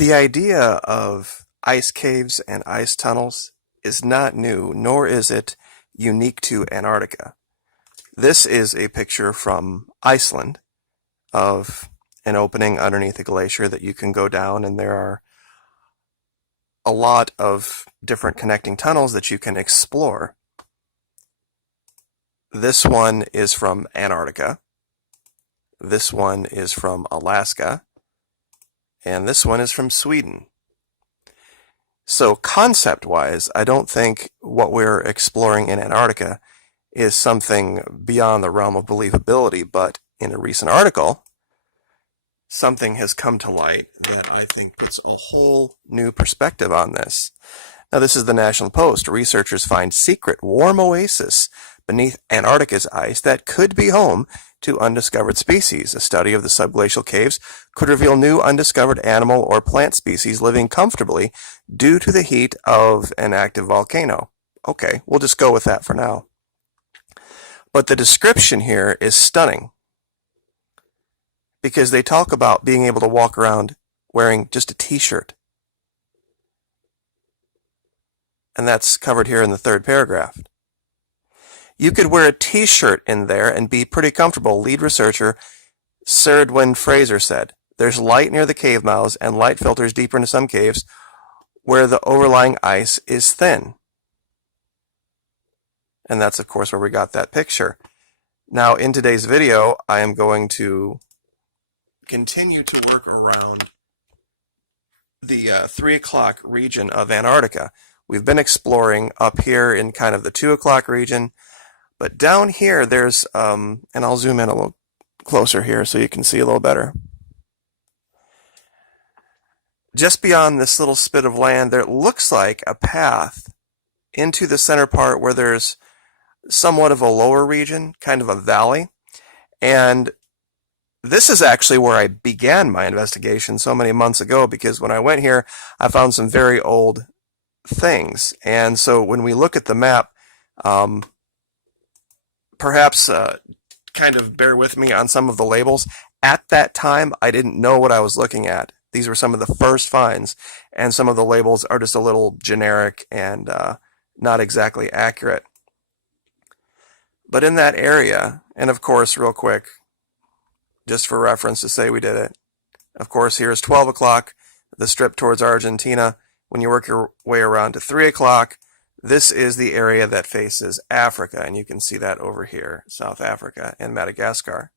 The idea of ice caves and ice tunnels is not new, nor is it unique to Antarctica. This is a picture from Iceland of an opening underneath a glacier that you can go down, and there are a lot of different connecting tunnels that you can explore. This one is from Antarctica. This one is from Alaska. And this one is from Sweden. So concept-wise, I don't think what we're exploring in Antarctica is something beyond the realm of believability, but in a recent article, something has come to light that I think puts a whole new perspective on this. Now, this is the National Post. Researchers find secret warm oasis beneath Antarctica's ice that could be home to undiscovered species. A study of the subglacial caves could reveal new undiscovered animal or plant species living comfortably due to the heat of an active volcano. Okay, we'll just go with that for now. But the description here is stunning, because they talk about being able to walk around wearing just a t-shirt. And that's covered here in the third paragraph. You could wear a t-shirt in there and be pretty comfortable, lead researcher Serdwin Fraser said. There's light near the cave mouths and light filters deeper into some caves where the overlying ice is thin. And that's, of course, where we got that picture. Now, in today's video, I am going to continue to work around the 3 o'clock region of Antarctica. We've been exploring up here in kind of the 2 o'clock region, but down here there's, and I'll zoom in a little closer here so you can see a little better. Just beyond this little spit of land, there looks like a path into the center part where there's somewhat of a lower region, kind of a valley. And this is actually where I began my investigation so many months ago, because when I went here, I found some very old things. And so when we look at the map, perhaps kind of bear with me on some of the labels. At that time, I didn't know what I was looking at. These were some of the first finds, and some of the labels are just a little generic and not exactly accurate. But in that area, and of course, real quick, just for reference to say we did it, of course, here's 12 o'clock, the strip towards Argentina. When you work your way around to 3 o'clock, this is the area that faces Africa, and you can see that over here, South Africa and Madagascar.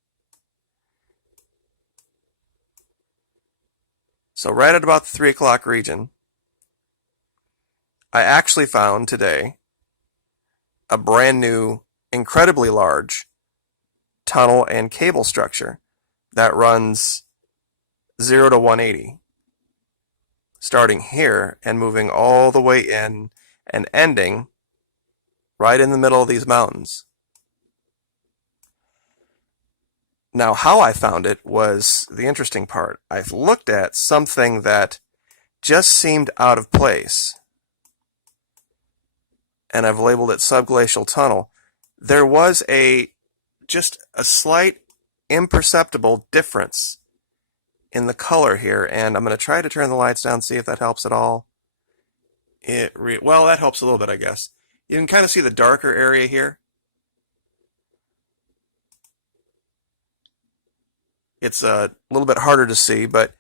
So right at about the 3 o'clock region, I actually found today a brand new, incredibly large tunnel and cable structure that runs 0 to 180, starting here and moving all the way in and ending right in the middle of these mountains. Now, how I found it was the interesting part. I've looked at something that just seemed out of place, and I've labeled it SubGlacial Tunnel. There was just a slight imperceptible difference in the color here, and I'm going to try to turn the lights down, see if that helps at all. Well, that helps a little bit, I guess. You can kind of see the darker area here. It's a little bit harder to see, but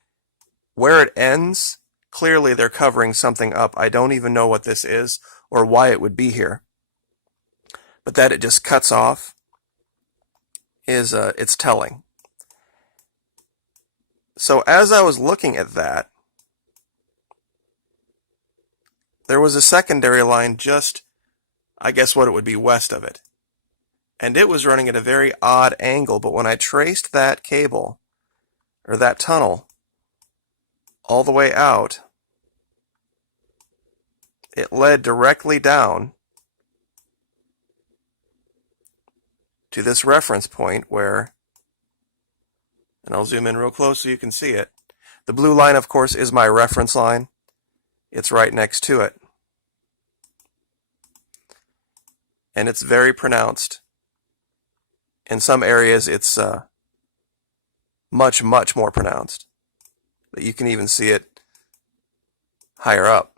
where it ends, clearly they're covering something up. I don't even know what this is or why it would be here. But that it just cuts off is it's telling. So as I was looking at that, there was a secondary line just, I guess what it would be, west of it. And it was running at a very odd angle, but when I traced that cable, or that tunnel, all the way out, it led directly down to this reference point where, and I'll zoom in real close so you can see it. The blue line, of course, is my reference line. It's right next to it. And it's very pronounced. In some areas, it's much, much more pronounced. You can even see it higher up.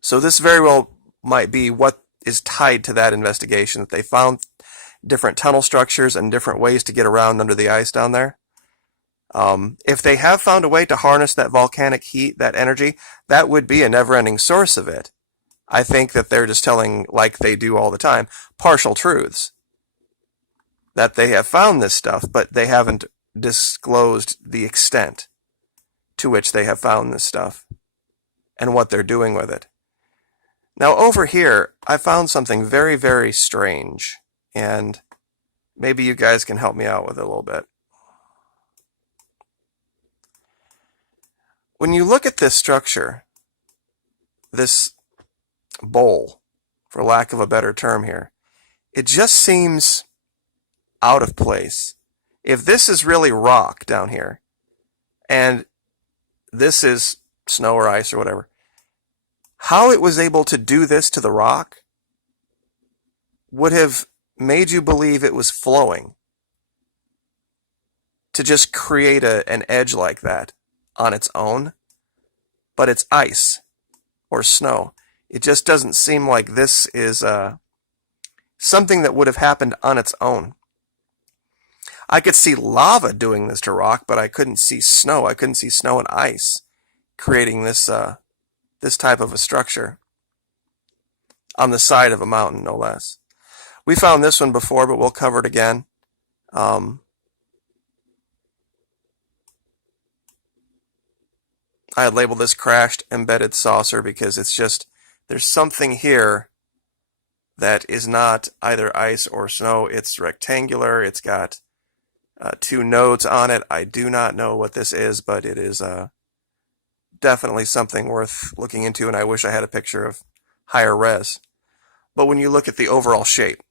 So this very well might be what is tied to that investigation, that they found different tunnel structures and different ways to get around under the ice down there. If they have found a way to harness that volcanic heat, that energy, that would be a never-ending source of it. I think that they're just telling, like they do all the time, partial truths. That they have found this stuff, but they haven't disclosed the extent to which they have found this stuff and what they're doing with it. Now over here, I found something very, very strange, and maybe you guys can help me out with it a little bit. When you look at this structure, this bowl, for lack of a better term here, it just seems out of place. If this is really rock down here, and this is snow or ice or whatever, how it was able to do this to the rock would have made you believe it was flowing to just create an edge like that on its own, but it's ice or snow. It just doesn't seem like this is something that would have happened on its own. I could see lava doing this to rock, but I couldn't see snow. I couldn't see snow and ice creating this this type of a structure on the side of a mountain, no less. We found this one before, but we'll cover it again. I had labeled this crashed embedded saucer because it's just, there's something here that is not either ice or snow. It's rectangular. It's got two nodes on it. I do not know what this is, but it is definitely something worth looking into, and I wish I had a picture of higher res. But when you look at the overall shape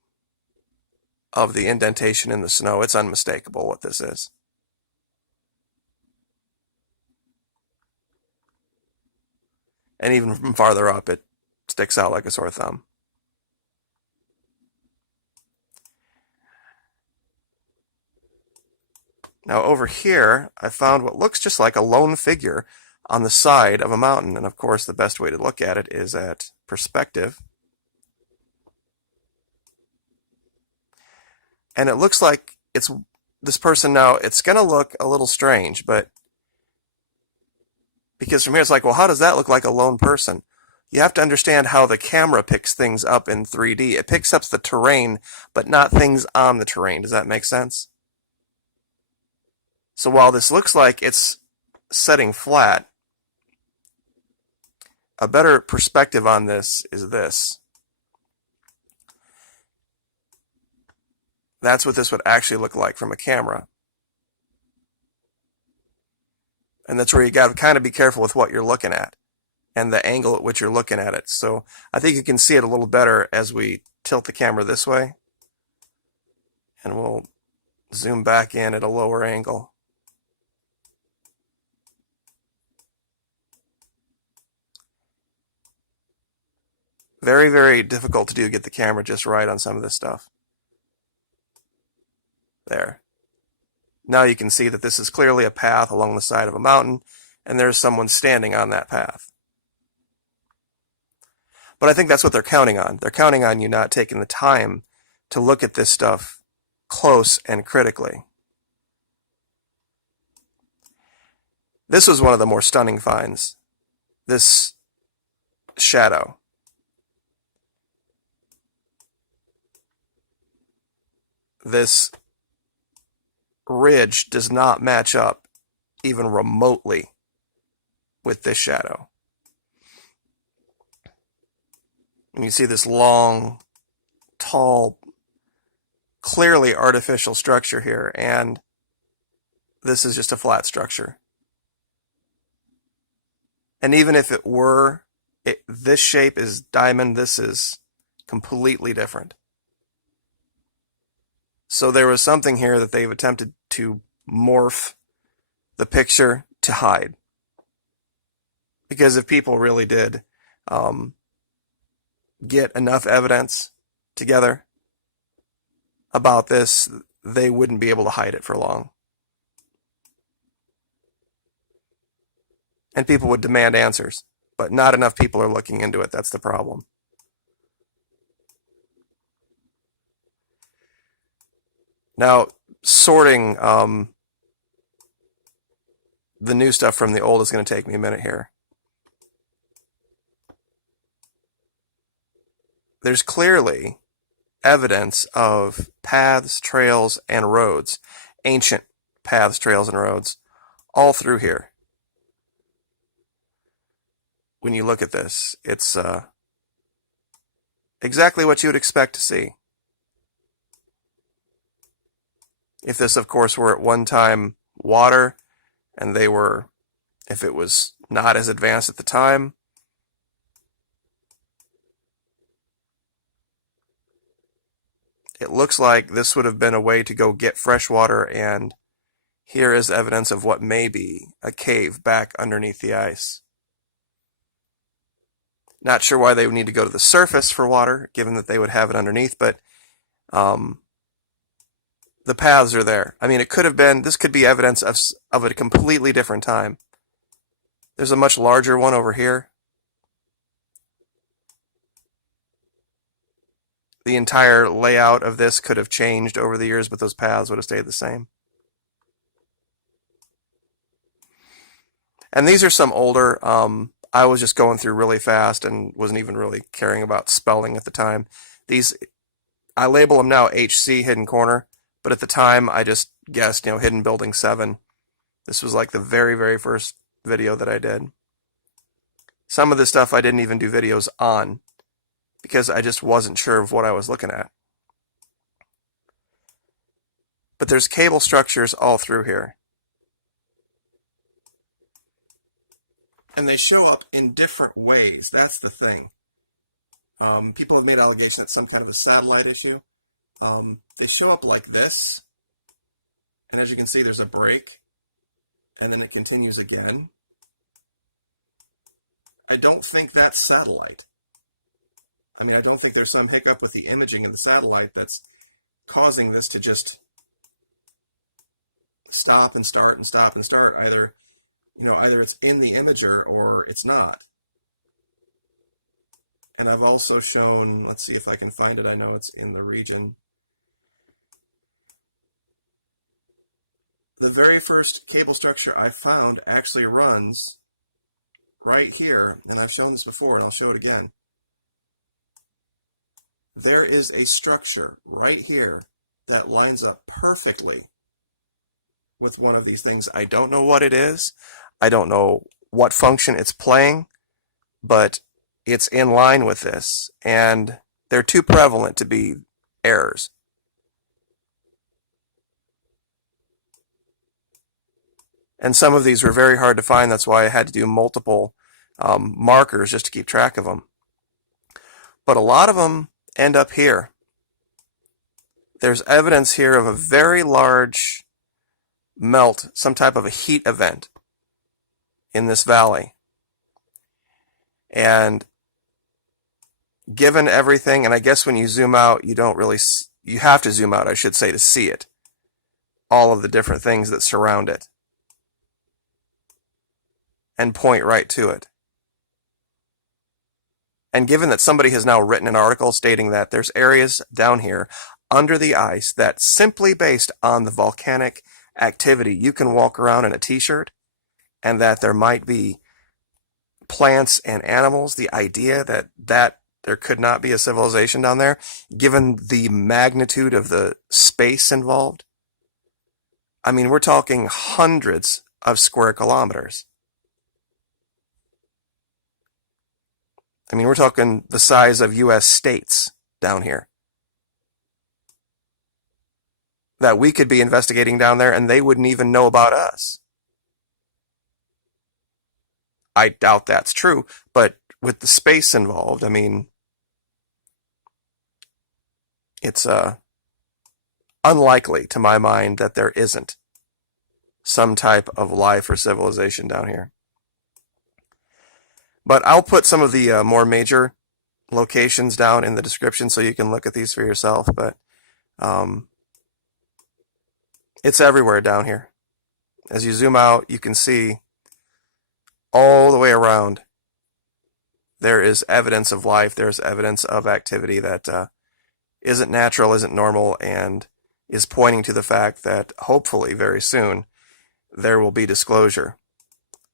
of the indentation in the snow, it's unmistakable what this is. And even from farther up, it sticks out like a sore thumb. Now over here, I found what looks just like a lone figure on the side of a mountain. And of course, the best way to look at it is at perspective. And it looks like it's this person. Now, it's going to look a little strange, but because from here it's like, well, how does that look like a lone person? You have to understand how the camera picks things up in 3D. It picks up the terrain, but not things on the terrain. Does that make sense? So while this looks like it's setting flat, a better perspective on this is this. That's what this would actually look like from a camera. And that's where you got to kind of be careful with what you're looking at and the angle at which you're looking at it. So I think you can see it a little better as we tilt the camera this way. And we'll zoom back in at a lower angle. Very, very difficult to do, get the camera just right on some of this stuff. There. Now you can see that this is clearly a path along the side of a mountain, and there's someone standing on that path. But I think that's what they're counting on. They're counting on you not taking the time to look at this stuff close and critically. This was one of the more stunning finds. This shadow. This ridge does not match up even remotely with this shadow. And you see this long, tall, clearly artificial structure here, and this is just a flat structure. And even if it were, this shape is diamond, this is completely different. So there was something here that they've attempted to morph the picture to hide. Because if people really did get enough evidence together about this, they wouldn't be able to hide it for long. and people would demand answers, but not enough people are looking into it. That's the problem. Now, sorting the new stuff from the old is going to take me a minute here. There's clearly evidence of paths, trails, and roads, ancient paths, trails, and roads, all through here. When you look at this, it's exactly what you would expect to see. If this, of course, were at one time water, and if it was not as advanced at the time, it looks like this would have been a way to go get fresh water, and here is evidence of what may be a cave back underneath the ice. Not sure why they would need to go to the surface for water, given that they would have it underneath, but the paths are there. I mean, this could be evidence of a completely different time. There's a much larger one over here. The entire layout of this could have changed over the years, but those paths would have stayed the same. And these are some older, I was just going through really fast and wasn't even really caring about spelling at the time. I label them now HC, Hidden Corner, but at the time I just guessed, Hidden Building 7. This was like the very, very first video that I did. Some of this stuff I didn't even do videos on, because I just wasn't sure of what I was looking at. But there's cable structures all through here. And they show up in different ways. That's the thing. People have made allegations that it's some kind of a satellite issue. They show up like this. And as you can see, there's a break. And then it continues again. I don't think that's satellite. I mean, I don't think there's some hiccup with the imaging of the satellite that's causing this to just stop and start and stop and start. Either it's in the imager or it's not. And I've also shown, let's see if I can find it. I know it's in the region. The very first cable structure I found actually runs right here, and I've shown this before, and I'll show it again. There is a structure right here that lines up perfectly with one of these things. I don't know what it is. I don't know what function it's playing, but it's in line with this, and they're too prevalent to be errors. And some of these were very hard to find. That's why I had to do multiple markers just to keep track of them. But a lot of them end up here. There's evidence here of a very large melt, some type of a heat event in this valley. And given everything, and I guess when you zoom out, you have to zoom out, I should say, to see it. All of the different things that surround it. And point right to it. And given that somebody has now written an article stating that there's areas down here under the ice that simply based on the volcanic activity, you can walk around in a t-shirt, and that there might be plants and animals, the idea that there could not be a civilization down there, given the magnitude of the space involved. I mean, we're talking hundreds of square kilometers. I mean, we're talking the size of U.S. states down here. That we could be investigating down there and they wouldn't even know about us. I doubt that's true, but with the space involved, I mean, it's unlikely to my mind that there isn't some type of life or civilization down here. But I'll put some of the more major locations down in the description so you can look at these for yourself. But it's everywhere down here. As you zoom out, you can see all the way around, there is evidence of life. There's evidence of activity that isn't natural, isn't normal, and is pointing to the fact that hopefully very soon there will be disclosure.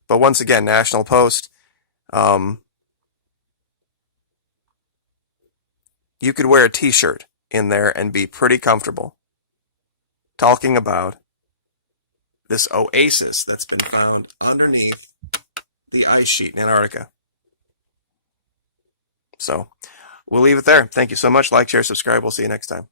But once again, National Post, you could wear a t-shirt in there and be pretty comfortable talking about this oasis that's been found underneath the ice sheet in Antarctica. So we'll leave it there. Thank you so much. Like, share, subscribe. We'll see you next time.